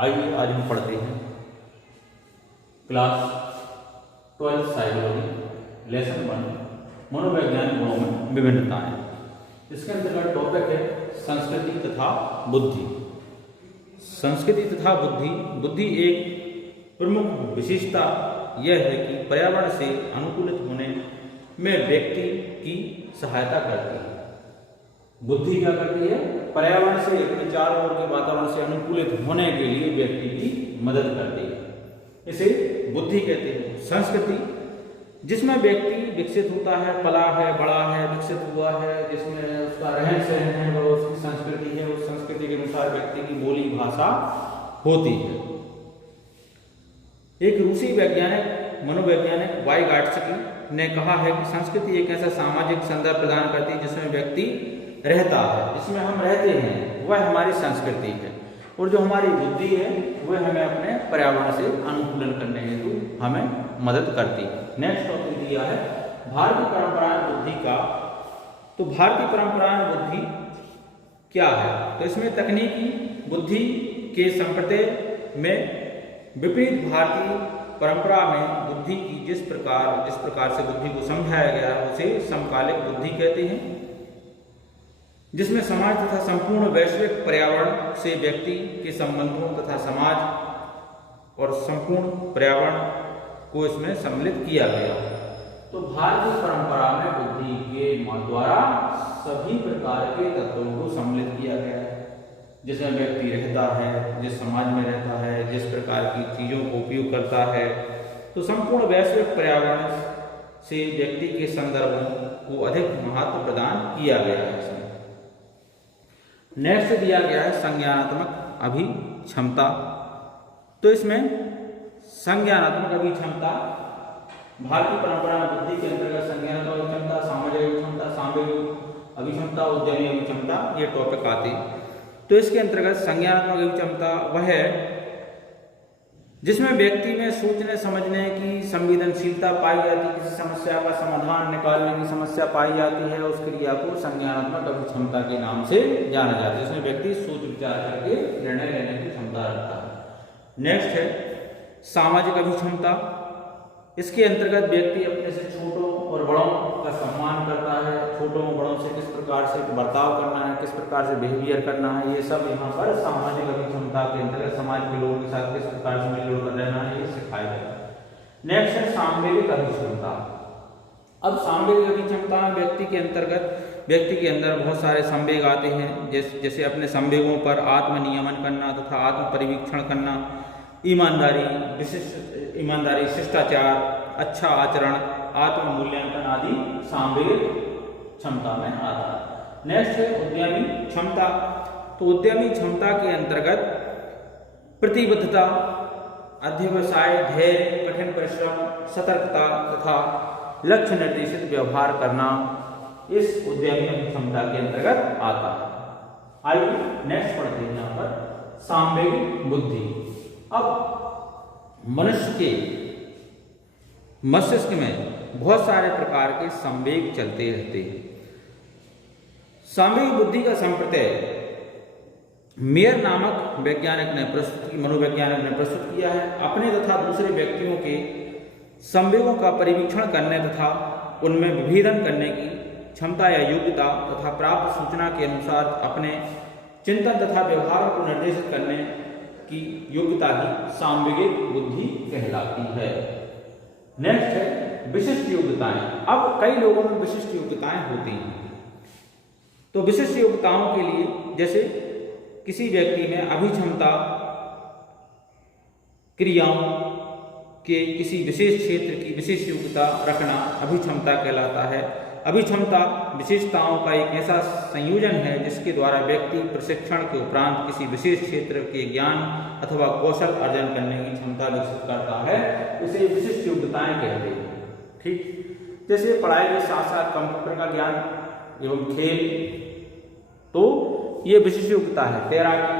आइए आज हम पढ़ते हैं क्लास 12 साइकोलॉजी लेसन 1 मनोवैज्ञानिक गुणों में विभिन्नताएं। इसके अंतर्गत टॉपिक है संस्कृति तथा बुद्धि। संस्कृति तथा बुद्धि एक प्रमुख विशेषता यह है कि पर्यावरण से अनुकूलित होने में व्यक्ति की सहायता करती है। बुद्धि क्या करती है? पर्यावरण से अपने चारों ओर के वातावरण से अनुकूलित होने के लिए व्यक्ति की मदद करती है। इसे बुद्धि कहते हैं। संस्कृति जिसमें व्यक्ति विकसित होता है, पला है, बड़ा है, विकसित हुआ है, जिसमें उसका रहन सहन है, वह उसकी संस्कृति है। उस संस्कृति के अनुसार व्यक्ति की बोली भाषा होती है। एक रूसी वैज्ञानिक मनोवैज्ञानिक वाइगॉट्स्की ने कहा है कि संस्कृति एक ऐसा सामाजिक संदर्भ प्रदान करती है जिसमें व्यक्ति रहता है, जिसमें हम रहते हैं, वह हमारी संस्कृति है। और जो हमारी बुद्धि है वह हमें अपने पर्यावरण से अनुकूलन करने हेतु हमें मदद करती है। नेक्स्ट टॉपिक दिया है भारतीय परंपरागत बुद्धि का। तो भारतीय परंपरागत बुद्धि क्या है? तो इसमें तकनीकी बुद्धि के संप्रदाय में विपरीत भारतीय परंपरा में बुद्धि की जिस प्रकार से बुद्धि को समझाया गया है उसे समकालिक बुद्धि कहते हैं, जिसमें समाज तथा संपूर्ण वैश्विक पर्यावरण से व्यक्ति के संबंधों तथा समाज और संपूर्ण पर्यावरण को इसमें सम्मिलित किया गया। तो भारतीय परंपरा में बुद्धि के द्वारा सभी प्रकार के तत्वों को सम्मिलित किया गया है, जिसमें व्यक्ति रहता है, जिस समाज में रहता है, जिस प्रकार की चीज़ों को उपयोग करता है। तो संपूर्ण वैश्विक पर्यावरण से व्यक्ति के संदर्भों को अधिक महत्व प्रदान किया गया है। इसमें नेक्स्ट दिया गया है संज्ञानात्मक अभिक्षमता। तो इसमें संज्ञानात्मक अभिक्षमता भारतीय परंपरा में बुद्धि के अंतर्गत संज्ञानात्मक अभिक्षमता, सामाजिक अभिक्षमता, सांवेगिक अभिक्षमता, उद्यमी अभिक्षमता ये टॉपिक आते हैं। तो इसके अंतर्गत संज्ञानात्मक अभिक्षमता वह है जिसमें व्यक्ति में सोचने समझने की संवेदनशीलता पाई जाती है, किसी समस्या का समाधान निकालने की समस्या पाई जाती है। उस क्रिया को संज्ञानात्मक अभिक्षमता के नाम से जाना जाता है, जिसमें व्यक्ति सोच विचार करके निर्णय लेने की क्षमता रखता है। नेक्स्ट है सामाजिक अभिक्षमता। इसके अंतर्गत व्यक्ति अपने से छोटों और बड़ों का सम्मान करता है, छोटों और बड़ों से किस प्रकार से बर्ताव करना है, किस प्रकार से बिहेवियर करना है, ये सब यहाँ पर सामाजिक अभिक्षमता के अंतर्गत समाज के लोगों के साथ किस प्रकार से मिलजुल कर रहना है, ये सिखाया जाता है। नेक्स्ट है सांवेगिक अभिक्षमता। अब सांवेगिक अभिक्षमता व्यक्ति के अंदर बहुत सारे संवेग आते हैं, जैसे अपने संवेगों पर आत्मनियमन करना तथा आत्म परिवीक्षण करना, ईमानदारी, शिष्टाचार, अच्छा आचरण, आत्म मूल्यांकन आदि सांवेगिक क्षमता में आता है। नेक्स्ट है उद्यमी क्षमता। तो उद्यमी क्षमता के अंतर्गत प्रतिबद्धता, अध्यवसाय, धैर्य, कठिन परिश्रम, सतर्कता तथा लक्ष्य निर्देशित व्यवहार करना इस उद्यमी क्षमता के अंतर्गत आता है। आइए नेक्स्ट पढ़ते हैं यहाँ पर सांवेगिक बुद्धि। अब मनुष्य के मस्तिष्क में बहुत सारे प्रकार के संवेग चलते रहते हैं। सांवेगिक बुद्धि का संप्रदाय मेयर नामक मनोवैज्ञानिक ने प्रस्तुत किया है। अपने तथा दूसरे व्यक्तियों के संवेगों का परिवीक्षण करने तथा उनमें विभेदन करने की क्षमता या योग्यता तथा प्राप्त सूचना के अनुसार अपने चिंतन तथा व्यवहार को निर्देशित करने की योग्यता ही सांवेगिक बुद्धि कहलाती है। नेक्स्ट है विशिष्ट योग्यताएं। अब कई लोगों में विशिष्ट योग्यताएं होती हैं। तो विशिष्ट योग्यताओं के लिए जैसे किसी व्यक्ति में अभिक्षमता क्रियाओं के किसी विशेष क्षेत्र की विशेष योग्यता रखना अभिक्षमता कहलाता है। अभिक्षमता विशेषताओं का एक ऐसा संयोजन है जिसके द्वारा व्यक्ति प्रशिक्षण के उपरांत किसी विशेष क्षेत्र के ज्ञान अथवा कौशल अर्जन करने की क्षमता विकसित करता है। इसे विशिष्ट योग्यताएं कहते हैं। ठीक, जैसे पढ़ाई के साथ साथ कंप्यूटर का ज्ञान एवं खेल, तो ये विशिष्ट योग्यता है। तैराकी,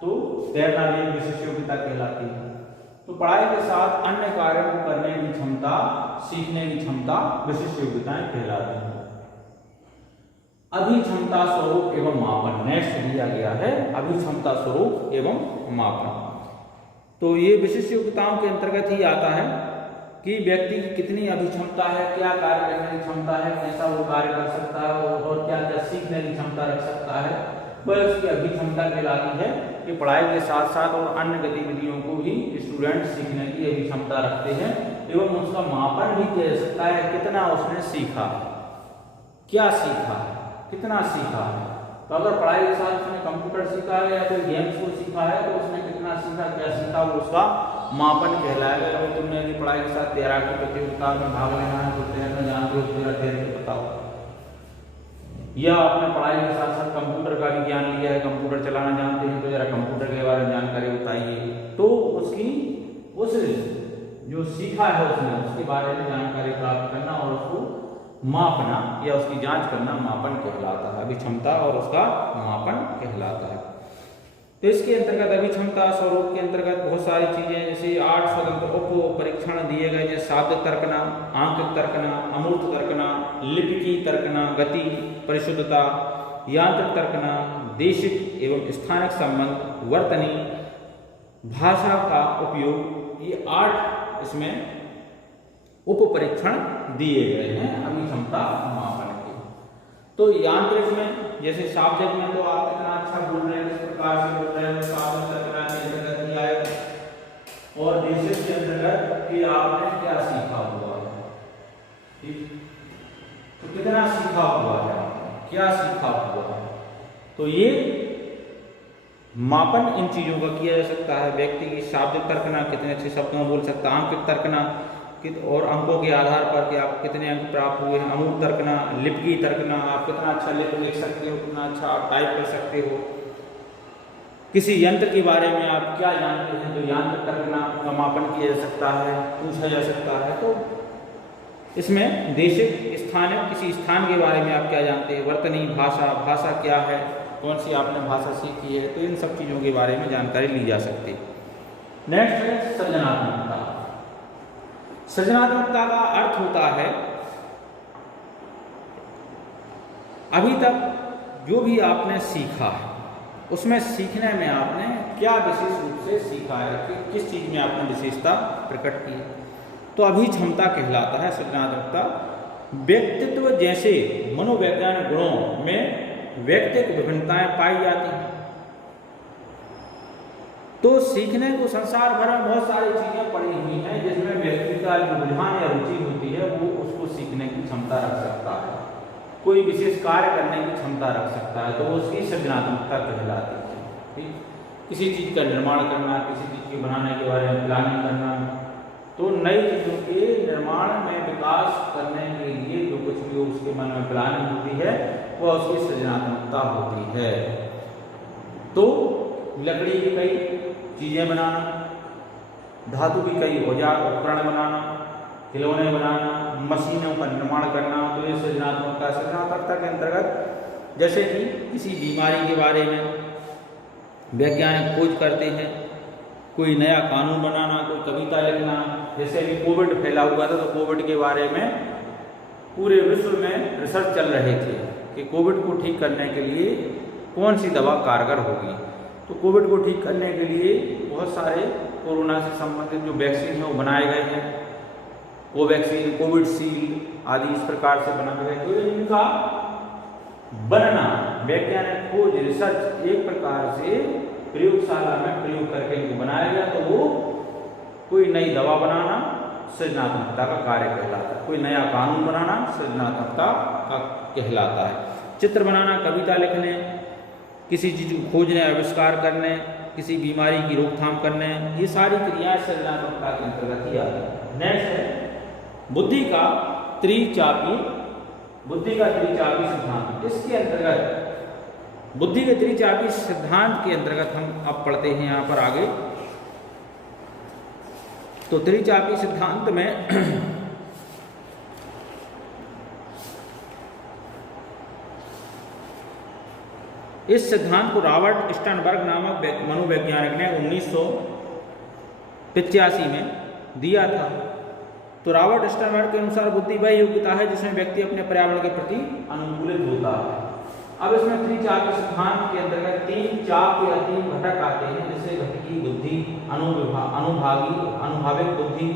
तो तैरना भी विशिष्ट योग्यता कहलाती है। तो पढ़ाई के साथ अन्य कार्यों को करने की क्षमता, सीखने की क्षमता विशिष्ट योग्यताएं कहलाती हैं। अभिक्षमता स्वरूप एवं मापन नेक्स्ट दिया गया है। अभिक्षमता स्वरूप एवं मापन। तो ये विशिष्ट योग्यताओं के अंतर्गत ही आता है कि व्यक्ति की कितनी अभिक्षमता है, क्या कार्य करने की क्षमता है, कैसा वो कार्य कर सकता है और क्या क्या सीखने की क्षमता रख सकता है, वह उसकी अभिक्षमता कहलाती है। कि पढ़ाई के साथ साथ और अन्य गतिविधियों को भी स्टूडेंट सीखने की अभिक्षमता रखते हैं एवं उसका मापन भी किया जा सकता है कितना उसने सीखा, क्या सीखा, कितना सीखा। तो अगर पढ़ाई के साथ उसने कंप्यूटर सीखा है या कोई गेम्स को सीखा है तो उसने कितना सीखा, क्या सीखा, वो उसका मापन कहलाएगा। अगर तुमने यदि पढ़ाई के साथ तैराकी प्रतियोगिता में भाग लेना है तो तैरना जानते हो, तेरा तैर के बताओ। या आपने पढ़ाई के साथ साथ कंप्यूटर का भी ज्ञान लिया है, कंप्यूटर चलाना जानते हैं तो जरा कंप्यूटर के बारे में जानकारी बताइए। तो उसकी उस जो सीखा है उसने उसके बारे में जानकारी प्राप्त करना और उसको मापना या उसकी जांच करना मापन कहलाता है। अभिक्षमता और उसका मापन कहलाता है। तो इसके अंतर्गत अभिक्षमता स्वरूप के अंतर्गत बहुत सारी चीजें जैसे 8 स्वतंत्र उप परीक्षण दिए गए, जैसे शाब्दिक तर्कना, आंकिक तर्कना, अमूर्त तर्कना, लिपिकी तर्कना, गति, परिशुद्धता, यांत्रिक तर्कना, देशिक एवं स्थानिक संबंध, वर्तनी, भाषा का उपयोग, ये 8 इसमें उप परीक्षण दिए गए हैं अभिक्षमता मापन के। तो यांत्रिक में जैसे शाब्दिक में तो आप कितना अच्छा बोल रहे हैं, किस प्रकार से बोल रहे हैं, शाब्दिक तर्कना के अंतर्गत ही आएगा। और देशिक के अंतर्गत कि आपने क्या सीखा हुआ है, ठीक, तो कितना सीखा हुआ है, क्या सीखा हुआ है। तो ये मापन इन चीजों का किया जा सकता है। व्यक्ति की शाब्दिक तर्कना कितने अच्छे शब्दों में बोल सकता है, आंकिक तर्कना और अंकों के आधार पर कि आप कितने अंक प्राप्त हुए हैं, अमूर्त तर्कना, लिपिकी तर्कना, आप कितना अच्छा लिख लिख सकते हो, कितना अच्छा आप टाइप कर सकते हो, किसी यंत्र के बारे में आप क्या जानते हैं, तो यांत्रिक तर्कना का मापन किया जा सकता है, पूछा जा सकता है। तो इसमें देशिक, स्थानिक, किसी स्थान के बारे में आप क्या जानते हैं, वर्तनी, भाषा, भाषा क्या है, कौन सी आपने भाषा सीखी है, तो इन सब चीज़ों के बारे में जानकारी ली जा सकती है। नेक्स्ट है सृजनात्मकता। सृजनात्मकता का अर्थ होता है अभी तक जो भी आपने सीखा है उसमें सीखने में आपने क्या विशेष रूप से सीखा है, कि किस चीज में आपने विशेषता प्रकट की है, तो अभिक्षमता कहलाता है सृजनात्मकता। व्यक्तित्व जैसे मनोवैज्ञानिक गुणों में व्यक्तिगत विभिन्नताएं पाई जाती हैं। तो सीखने को संसार भर में बहुत सारी चीजें पड़ी हुई हैं जिसमें व्यक्ति का जो रुझान या रुचि होती है वो उसको सीखने की क्षमता रख सकता है, कोई विशेष कार्य करने की क्षमता रख सकता है, तो वो उसकी सृजनात्मकता कहलाती है। ठीक, किसी चीज का निर्माण करना, किसी चीज के बनाने के बारे में प्लानिंग करना, तो नई चीजों के निर्माण में विकास करने के लिए जो कुछ भी उसके मन में प्लानिंग होती है वह उसकी सृजनात्मकता होती है। तो लकड़ी की कई चीजें बनाना, धातु की कई औजार उपकरण बनाना, खिलौने बनाना, मशीनों का निर्माण करना, तो ये सृजनात्मकता। सृजनात्मकता के अंतर्गत जैसे कि किसी बीमारी के बारे में वैज्ञानिक खोज करते हैं, कोई नया कानून बनाना, कोई कविता लिखना। जैसे अभी कोविड फैला हुआ था तो कोविड के बारे में पूरे विश्व में रिसर्च चल रहे थे कि कोविड को ठीक करने के लिए कौन सी दवा कारगर होगी। तो कोविड को ठीक करने के लिए बहुत सारे कोरोना से संबंधित जो वैक्सीन है वो बनाए गए हैं, वो वैक्सीन कोविडशील्ड आदि इस प्रकार से बनाए गए। तो इनका बनना वैज्ञानिक खोज रिसर्च एक प्रकार से प्रयोगशाला में प्रयोग करके इनको बनाया गया, तो वो कोई नई दवा बनाना सृजनात्मकता का कार्य कहलाता है, कोई नया कानून बनाना सृजनात्मकता का कहलाता है। चित्र बनाना, कविता लिखने, किसी चीज को खोजने, आविष्कार करने, किसी बीमारी की रोकथाम करने, ये सारी क्रियाएं सृजनात्मकता के अंतर्गत ही आती है। नेक्स्ट है बुद्धि का त्रिचापी सिद्धांत। इसके अंतर्गत बुद्धि के त्रिचापी सिद्धांत के अंतर्गत हम अब पढ़ते हैं यहाँ पर आगे। तो त्रिचापी सिद्धांत में इस सिद्धांत को रॉबर्ट स्टर्नबर्ग नामक मनोवैज्ञानिक ने 1985 में दिया था। तो रॉबर्ट स्टर्नबर्ग के अनुसार बुद्धि वह योग्यता है जिसमें व्यक्ति अपने पर्यावरण के प्रति अनुकूलित होता है। अब इसमें त्रिचापी सिद्धांत के अंतर्गत 3 चाप या 3 घटक आते हैं, जैसे घटकी बुद्धि, अनुभाविक बुद्धि,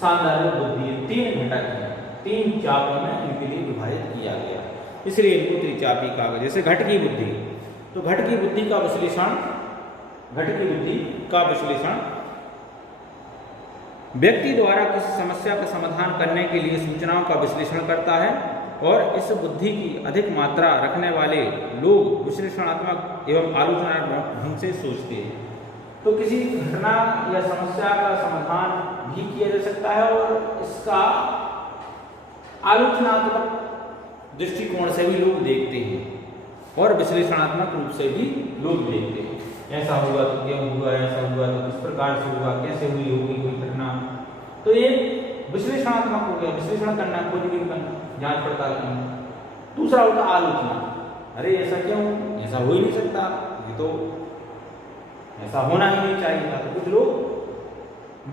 सांदर्भिक बुद्धि। 3 घटक हैं, 3 चापों में इनके लिए विभाजित किया गया, इसलिए इनको त्रिचापी कहा गया। जैसे घटकी बुद्धि, तो घटकी बुद्धि का विश्लेषण व्यक्ति द्वारा किसी समस्या का समाधान करने के लिए सूचनाओं का विश्लेषण करता है, और इस बुद्धि की अधिक मात्रा रखने वाले लोग विश्लेषणात्मक एवं आलोचनात्मक ढंग से सोचते हैं। तो किसी घटना या समस्या का समाधान भी किया जा सकता है और इसका आलोचनात्मक दृष्टिकोण से भी लोग देखते हैं और विश्लेषणात्मक रूप से भी लोग देखते हैं। ऐसा हुआ तो क्यों हुआ, ऐसा हुआ तो किस प्रकार से हुआ, कैसे हुई होगी कोई घटना। तो ये विश्लेषणात्मक हो गया, विश्लेषण करना, खोजबीन करना, जांच पड़ताल करना। दूसरा होता आलोचना, अरे ऐसा क्यों, ऐसा हो ही नहीं सकता, ये तो ऐसा होना ही नहीं चाहिए था। तो कुछ लोग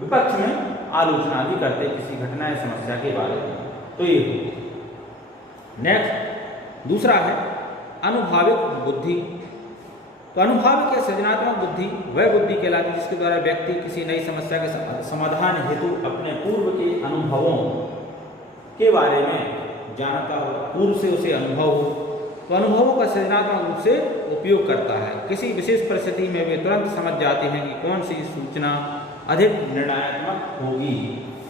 विपक्ष में आलोचना भी करते किसी घटना या समस्या के बारे में। तो ये नेक्स्ट दूसरा है अनुभाविक बुद्धि। तो अनुभाविक या सृजनात्मक बुद्धि वह बुद्धि कहलाती है जिसके द्वारा व्यक्ति किसी नई समस्या के समाधान हेतु अपने पूर्व के अनुभवों के बारे में जानता हो, पूर्व से उसे अनुभव हो, तो अनुभवों का सृजनात्मक रूप से उपयोग करता है। किसी विशेष परिस्थिति में वे तुरंत समझ जाते हैं कि कौन सी सूचना अधिक निर्णयात्मक होगी।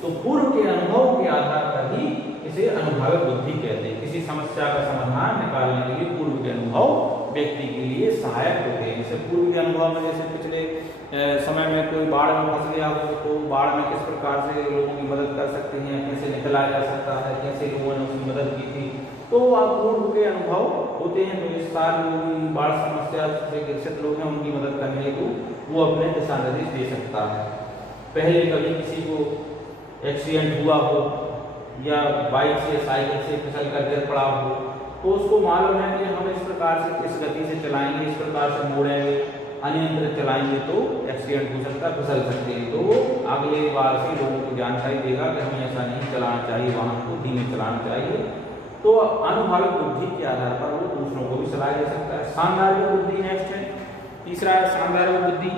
तो पूर्व के अनुभवों के आधार पर ही इसे अनुभाविक बुद्धि कहते हैं। किसी समस्या का समाधान निकालने के लिए पूर्व के अनुभव व्यक्ति के लिए सहायक होते हैं। जैसे पूर्व के अनुभव में, जैसे पिछले समय में कोई बाढ़ में फंस गया हो, तो बाढ़ में किस प्रकार से लोगों की मदद कर सकते हैं, कैसे निकला जा सकता है, कैसे लोगों ने उसकी मदद की थी, तो आप पूर्व के अनुभव होते हैं। तो इस साल लोग बाढ़ समस्या से ग्रसित लोग हैं, उनकी मदद करने हेतु वो अपने दिशा निर्देश दे सकता है। पहले कभी किसी को एक्सीडेंट हुआ हो या बाइक से साइकिल से फिसल कर गिर पड़ा हो, तो उसको मालूम है कि हम इस प्रकार से, इस गति से चलाएंगे, इस प्रकार से मोड़ेंगे, अनियंत्रित चलाएंगे तो एक्सीडेंट हो सकता है, फिसल सकते हैं। तो वो अगले बार से लोगों को जानकारी देगा कि हमें ऐसा नहीं चलाना चाहिए, वाहन को धीमे चलाना चाहिए। तो अनुभाविक बुद्धि के आधार पर वो दूसरों को भी सलाह दे सकता है। सांदर्भिक बुद्धि नेक्स्ट है, तीसरा है सांदर्भिक बुद्धि।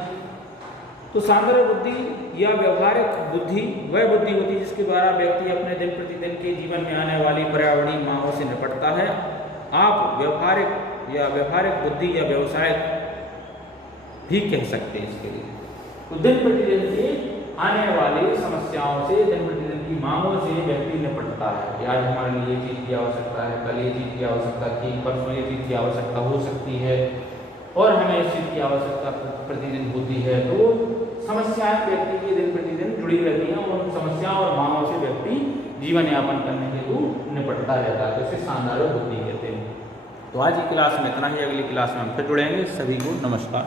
तो सांदर्भिक बुद्धि या व्यवहारिक बुद्धि वह बुद्धि होती है जिसके द्वारा व्यक्ति अपने दिन प्रतिदिन के जीवन में आने वाली पर्यावरणीय मांगों से निपटता है। आप व्यवहारिक बुद्धि या व्यवसायिक भी कह सकते हैं इसके लिए। तो दिन प्रतिदिन के आने वाली समस्याओं से, दिन प्रतिदिन की मांगों से व्यक्ति निपटता है। आज हमारे लिए ये चीज़ की आवश्यकता है, कल ये चीज़ की आवश्यकता थी, परसों ये चीज़ की आवश्यकता हो सकती है और हमें इस चीज़ की आवश्यकता प्रतिदिन होती है। तो समस्याएं व्यक्ति की दिन प्रतिदिन जुड़ी रहती हैं और उन समस्याओं और मांगों से व्यक्ति जीवन यापन करने हेतु निपटता रहता है। तो इसे सांदर्भिक बुद्धि कहते हैं। तो आज की क्लास में इतना ही, अगली क्लास में हम फिर जुड़ेंगे। सभी को नमस्कार।